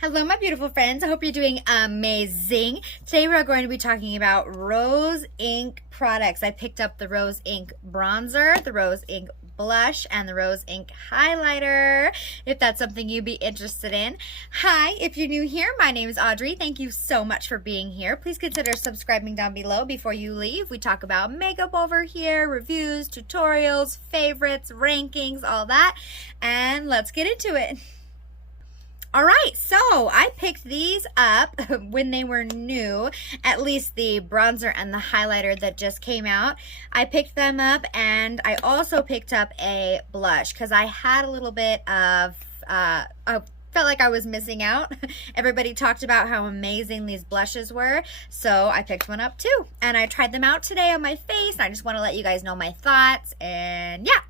Hello, my beautiful friends. I hope you're doing amazing. Today we're going to be talking about Rose Ink products. I picked up the Rose Ink bronzer, the Rose Ink blush, and the Rose Ink highlighter, if that's something you'd be interested in. Hi, if you're new here, my name is Audrey. Thank you so much for being here. Please consider subscribing down below before you leave. We talk about makeup over here, reviews, tutorials, favorites, rankings, all that. And let's get into it. All right, so I picked these up when they were new, at least the bronzer and the highlighter that just came out. I picked them up, and I also picked up a blush because I had a little bit of, I felt like I was missing out. Everybody talked about how amazing these blushes were, so I picked one up too. And I tried them out today on my face, and I just want to let you guys know my thoughts, and yeah.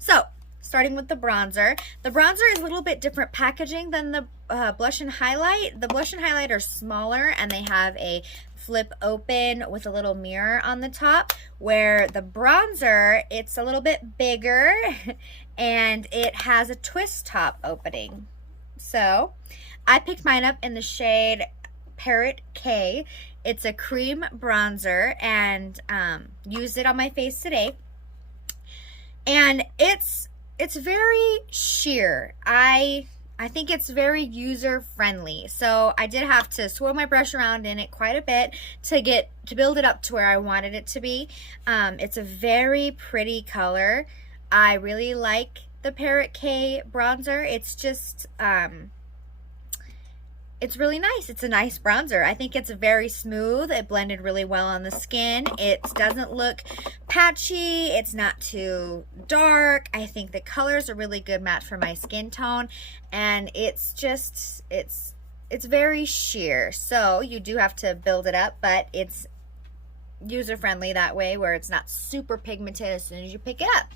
So, starting with the bronzer. The bronzer is a little bit different packaging than the blush and highlight. The blush and highlight are smaller and they have a flip open with a little mirror on the top, where the bronzer, it's a little bit bigger and it has a twist top opening. So I picked mine up in the shade Parrot K. It's a cream bronzer, and used it on my face today. And it's very sheer. I think it's very user friendly. So I did have to swirl my brush around in it quite a bit to build it up to where I wanted it to be. It's a very pretty color. I really like the Parrot K bronzer. It's just it's really nice. It's a nice bronzer. I think it's very smooth. It blended really well on the skin. It doesn't look patchy. It's not too dark. I think the colors are really good match for my skin tone. And it's just, it's very sheer. So you do have to build it up, but it's user-friendly that way, where it's not super pigmented as soon as you pick it up.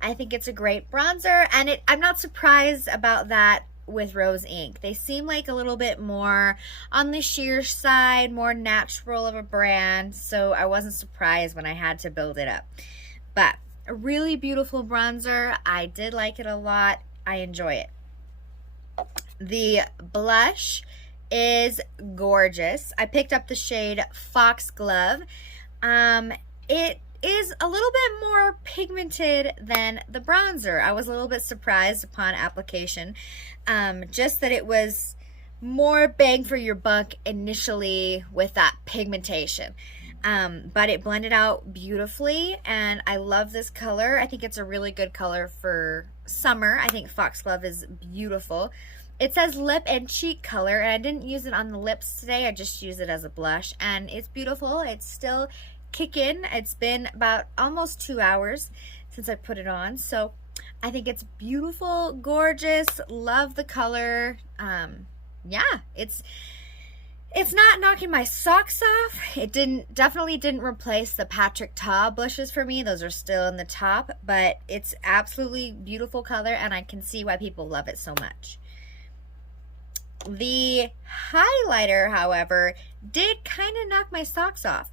I think it's a great bronzer, and I'm not surprised about that with Rose Ink. They seem like a little bit more on the sheer side, more natural of a brand, so I wasn't surprised when I had to build it up. But a really beautiful bronzer. I did like it a lot. I enjoy it. The blush is gorgeous. I picked up the shade Foxglove. It is a little bit more pigmented than the bronzer. I was a little bit surprised upon application, just that it was more bang for your buck initially with that pigmentation. But it blended out beautifully, and I love this color. I think it's a really good color for summer. I think Foxglove is beautiful. It says lip and cheek color, and I didn't use it on the lips today. I just used it as a blush, and it's beautiful. It's still kicking. It's been about almost 2 hours since I put it on, so I think it's beautiful, gorgeous. Love the color. Yeah, it's not knocking my socks off. It definitely didn't replace the Patrick Ta blushes for me. Those are still in the top, but it's absolutely beautiful color, and I can see why people love it so much. The highlighter, however, did kind of knock my socks off.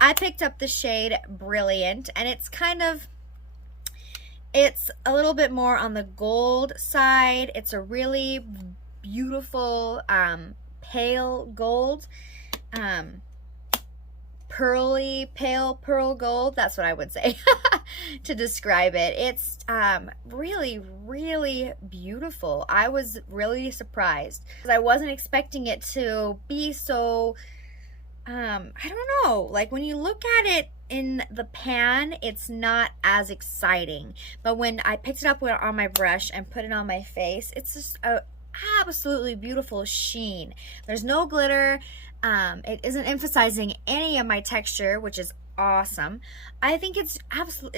I picked up the shade Brilliant, and it's a little bit more on the gold side. It's a really beautiful pale gold, pearly pale pearl gold. That's what I would say to describe it. It's really, really beautiful. I was really surprised because I wasn't expecting it to be so I don't know, like when you look at it in the pan, it's not as exciting, but when I picked it up on my brush and put it on my face, it's just a absolutely beautiful sheen. There's no glitter. It isn't emphasizing any of my texture, which is awesome. I think it's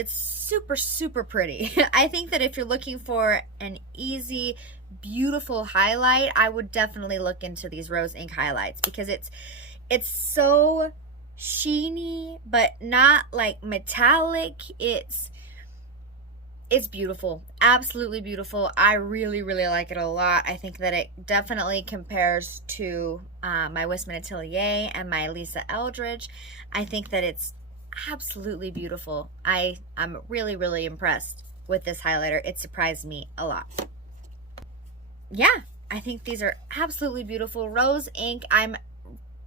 super, super pretty. I think that if you're looking for an easy, beautiful highlight, I would definitely look into these Rose Ink highlights, because it's so sheeny, but not like metallic. It's beautiful, absolutely beautiful. I really, really like it a lot. I think that it definitely compares to my Wissmann Atelier and my Lisa Eldridge. I think that it's absolutely beautiful. I'm really, really impressed with this highlighter. It surprised me a lot. Yeah, I think these are absolutely beautiful. Rose Ink, I'm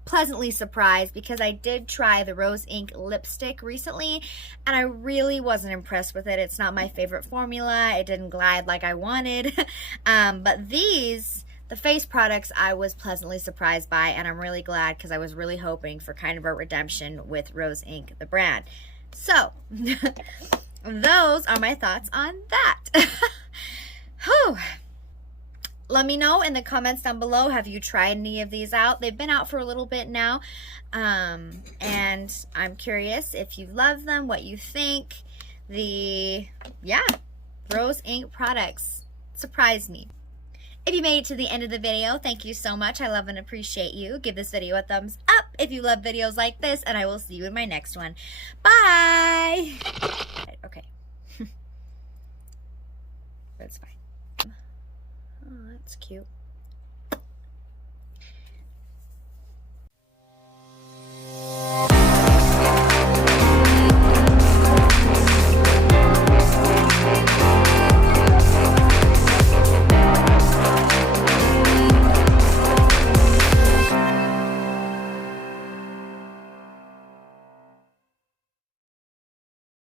pleasantly surprised because I did try the Rose Ink lipstick recently and I really wasn't impressed with it. It's not my favorite formula. It didn't glide like I wanted. But these, the face products, I was pleasantly surprised by, and I'm really glad because I was really hoping for kind of a redemption with Rose Ink, the brand. So, those are my thoughts on that. Whew. Let me know in the comments down below, have you tried any of these out? They've been out for a little bit now, and I'm curious if you love them, what you think. Rose Ink products surprised me. If you made it to the end of the video, thank you so much. I love and appreciate you. Give this video a thumbs up if you love videos like this, and I will see you in my next one. Bye! Okay. That's fine. Oh, that's cute.